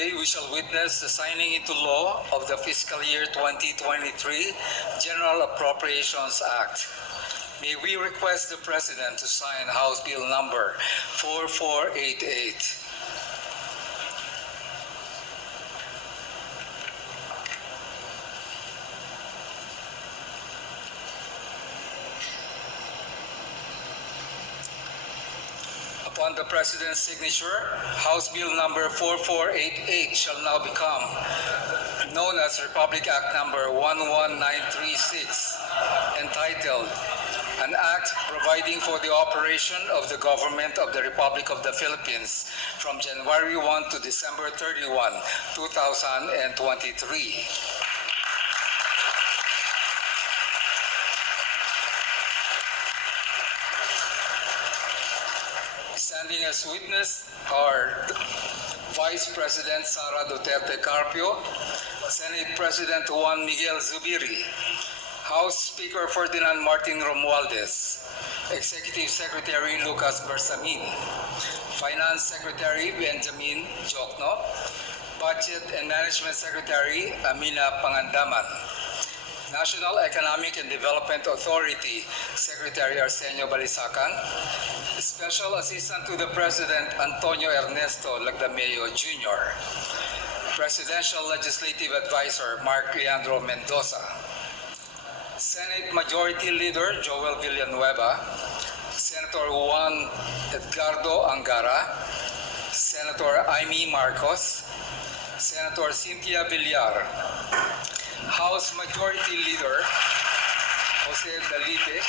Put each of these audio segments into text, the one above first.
Today we shall witness the signing into law of the fiscal year 2023 General Appropriations Act. May we request the President to sign House Bill number 4488. Upon the President's signature, House Bill number 4488 shall now become known as Republic Act number 11936, entitled An Act Providing for the Operation of the Government of the Republic of the Philippines from January 1 to December 31, 2023. Standing as witness are Vice President Sara Duterte Carpio, Senate President Juan Miguel Zubiri, House Speaker Ferdinand Martin Romualdez, Executive Secretary Lucas Bersamin, Finance Secretary Benjamin Jokno, Budget and Management Secretary Amina Pangandaman, National Economic and Development Authority Secretary Arsenio Balisacan, Special Assistant to the President Antonio Ernesto Lagdameo Jr., Presidential Legislative Advisor Mark Leandro Mendoza, Senate Majority Leader Joel Villanueva, Senator Juan Edgardo Angara, Senator Amy Marcos, Senator Cynthia Villar, House Majority Leader Jose Dalipe,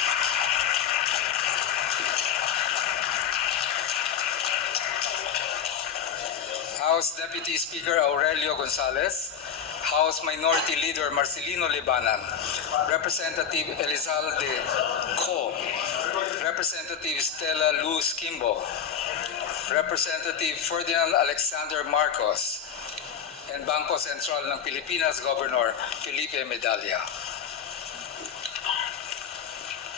House Deputy Speaker Aurelio Gonzalez, House Minority Leader Marcelino Libanan, Representative Elizalde Co, Representative Stella Luz Kimbo, Representative Ferdinand Alexander Marcos, and Bangko Sentral ng Pilipinas Governor Felipe Medalla.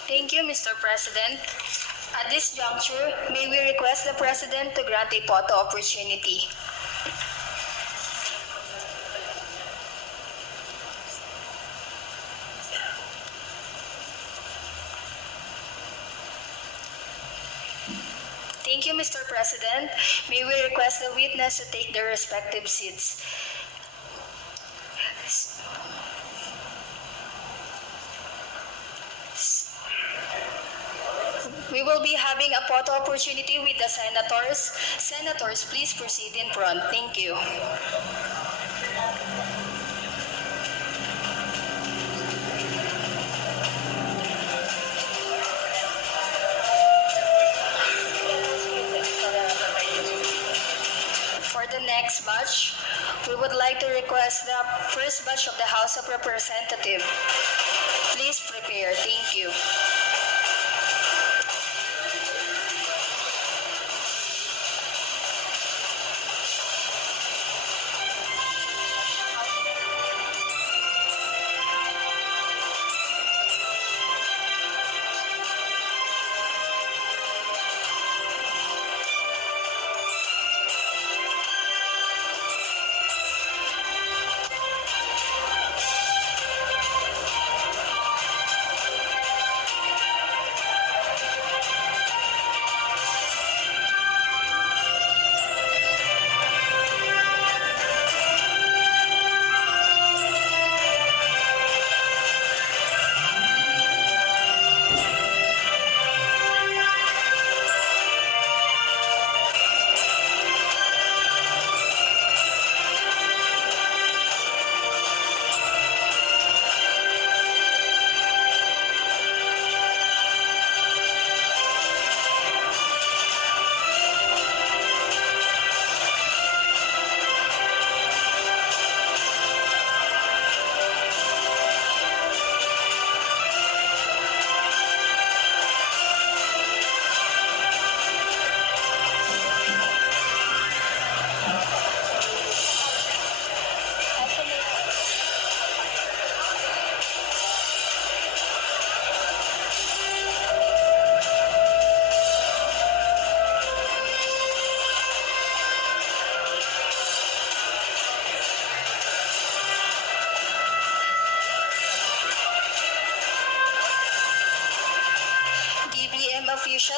Thank you, Mr. President. At this juncture, may we request the President to grant a photo opportunity. Thank you, Mr. President. May we request the witness to take their respective seats. We will be having a photo opportunity with the senators. Senators, please proceed in front. Thank you. For the next batch, we would like to request the first batch of the House of Representatives. Please prepare. Thank you.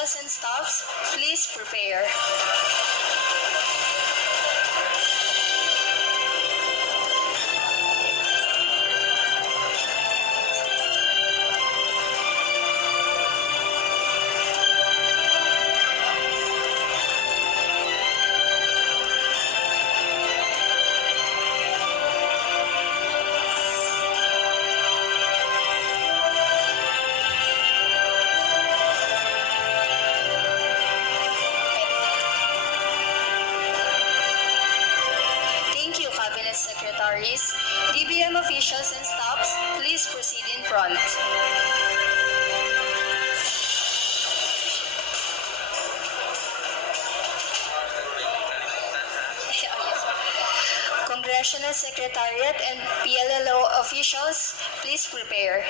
officials and staffs, please prepare. Thank you, Cabinet Secretaries. DBM officials and staffs, please proceed in front. Congressional Secretariat and PLLO officials, please prepare.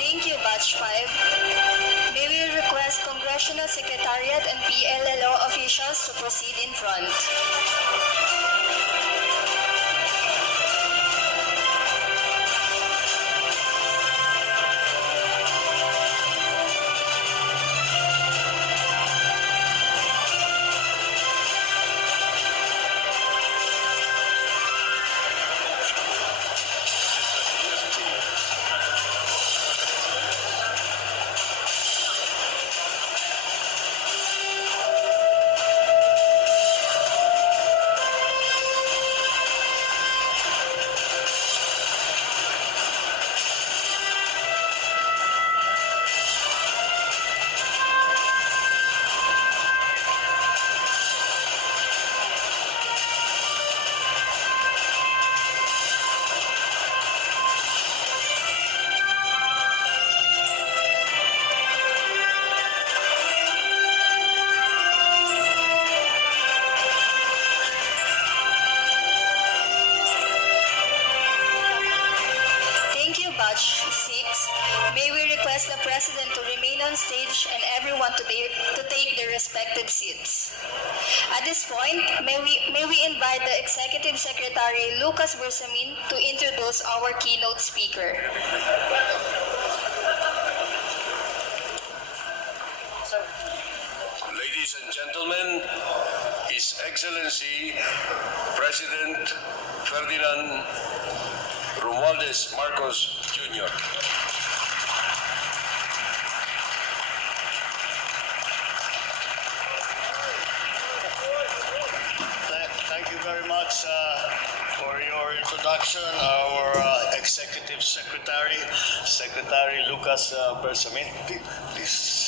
Thank you, Batch 5. May we request Congressional Secretariat and PLLO officials to proceed in front. Thank you, Batch 6. May we request the President to remain on stage and everyone to take their respective seats. At this point, may we invite the Executive Secretary Lucas Bersamin to introduce our keynote speaker. Ladies and gentlemen, His Excellency President Ferdinand Romualdez Marcos Jr. Thank you very much for your introduction, our Executive Secretary, Secretary Lucas Bersamin. Please.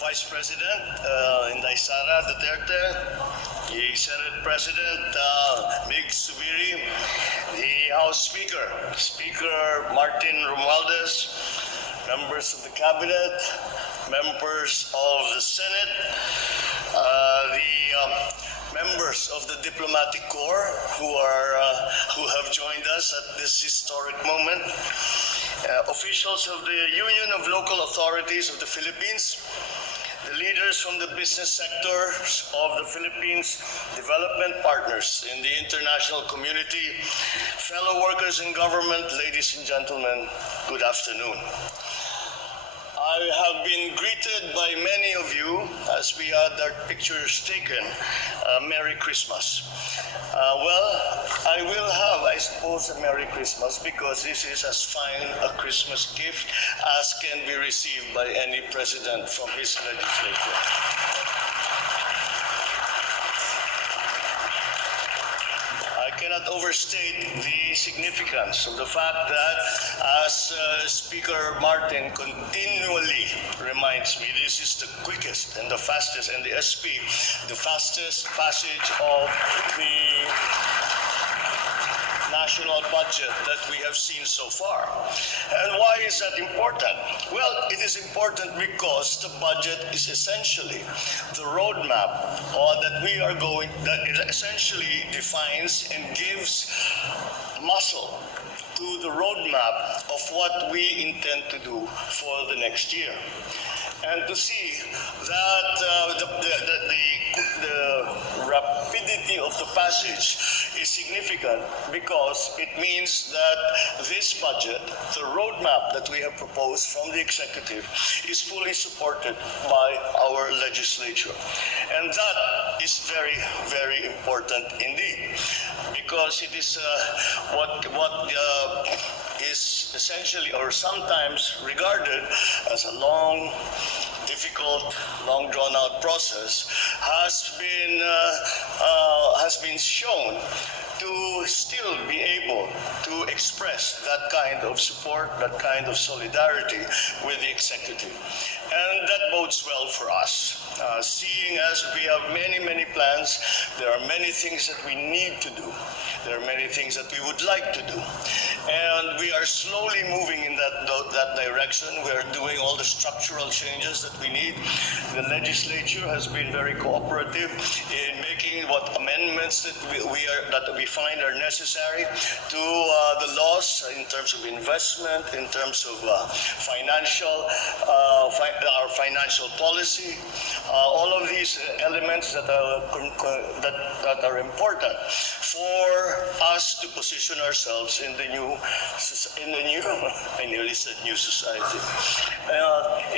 Vice President Inday Sara Duterte, the Senate President Mig Subiri, the House Speaker, Speaker Martin Romualdez, members of the Cabinet, members of the Senate, the members of the diplomatic corps who have joined us at this historic moment, officials of the Union of Local Authorities of the Philippines, the leaders from the business sectors of the Philippines, development partners in the international community, fellow workers in government, ladies and gentlemen, good afternoon. I have been greeted by many of you as we had our pictures taken. Merry Christmas. I will have, I suppose, a Merry Christmas because this is as fine a Christmas gift as can be received by any president from his legislature. I cannot overstate the significance of the fact that, as Speaker Martin continually reminds me, this is the quickest and the fastest, and the SP, the fastest passage of the national budget that we have seen so far. And why is that important? Well, it is important because the budget is essentially the roadmap that it essentially defines and gives muscle to the roadmap of what we intend to do for the next year. And to see that the rapidity of the passage is significant because it means that this budget, the roadmap that we have proposed from the executive, is fully supported by our legislature. And that is very, very important indeed, because it is what is essentially or sometimes regarded as a long, difficult, long drawn-out process has been shown to still be able to express that kind of support, that kind of solidarity with the executive. And that bodes well for us. Seeing as we have many, many plans, there are many things that we need to do. There are many things that we would like to do. And we are slowly moving in that direction. We are doing all the structural changes that we need. The legislature has been very cooperative in making what amendments that we find are necessary to the laws in terms of investment, in terms of our financial policy. All of these elements that are important for us to position ourselves in the new I nearly said new society,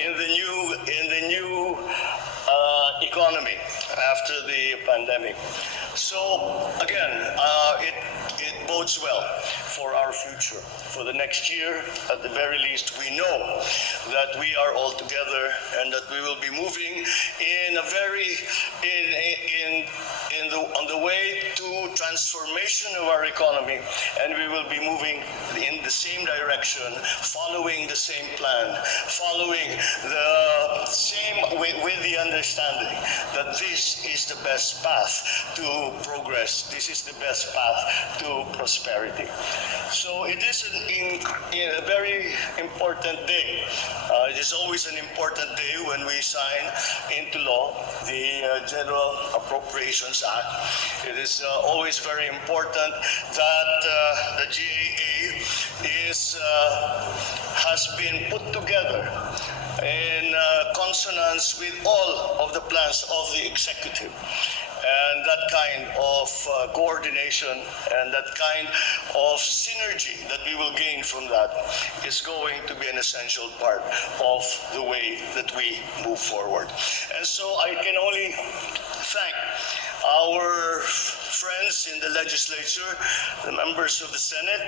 in the new economy after the pandemic. So again, it bodes well for our future. For the next year, at the very least, we know that we are all together and that we will be moving in a very on the way to transformation of our economy, and we will be moving in the same direction, following the same plan, following the same with the understanding that this is the best path to progress. This is the best path to prosperity. So it is a very important day. It is always an important day when we sign into law the General Appropriations Act. It is always very important that the GAA has been put together in consonance with all of the plans of the executive. And that kind of coordination and that kind of synergy that we will gain from that is going to be an essential part of the way that we move forward. And so I can only thank our friends in the legislature, the members of the Senate,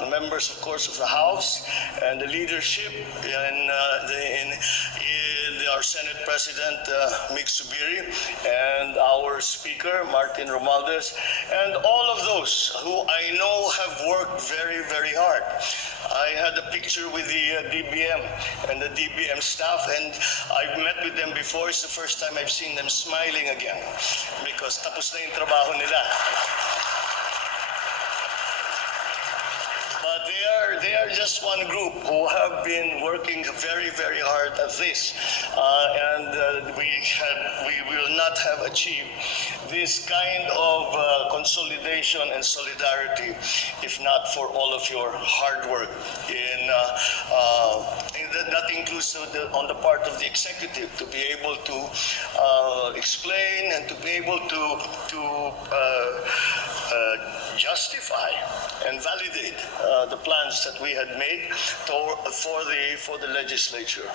the members, of course, of the House, and the leadership in our Senate President, Mig Subiri, and our Speaker, Martin Romualdez, and all of those who I know have worked very, very hard. I had a picture with the DBM and the DBM staff, and I've met with them before. It's the first time I've seen them smiling again because tapos na yung trabaho nila. But they are just one group who have been working very, very hard at this, and we will not have achieved this kind of consolidation and solidarity if not for all of your hard work that includes on the part of the executive to be able to explain and to be able to justify and validate the plans that we had made for the legislature.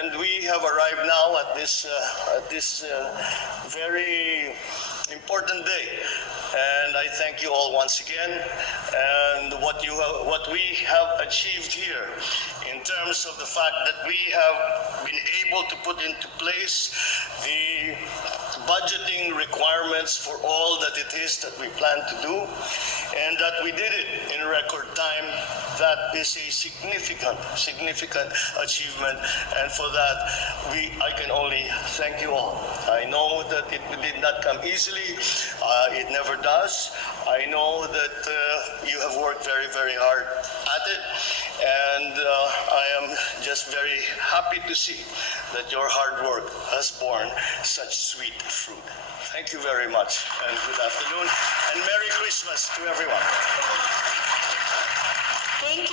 And we have arrived now at this very important day. And I thank you all once again. And what we have achieved here in terms of the fact that we have been able to put into place the budgeting requirements for all that it is that we plan to do, and that we did it in record time, that is a significant achievement. And for that, I can only thank you all. I know that it did not come easily. It never does. I know that you have worked very, very hard at it. And I am just very happy to see that your hard work has borne such sweet fruit. Thank you very much, and good afternoon, and Merry Christmas to everyone. Thank you.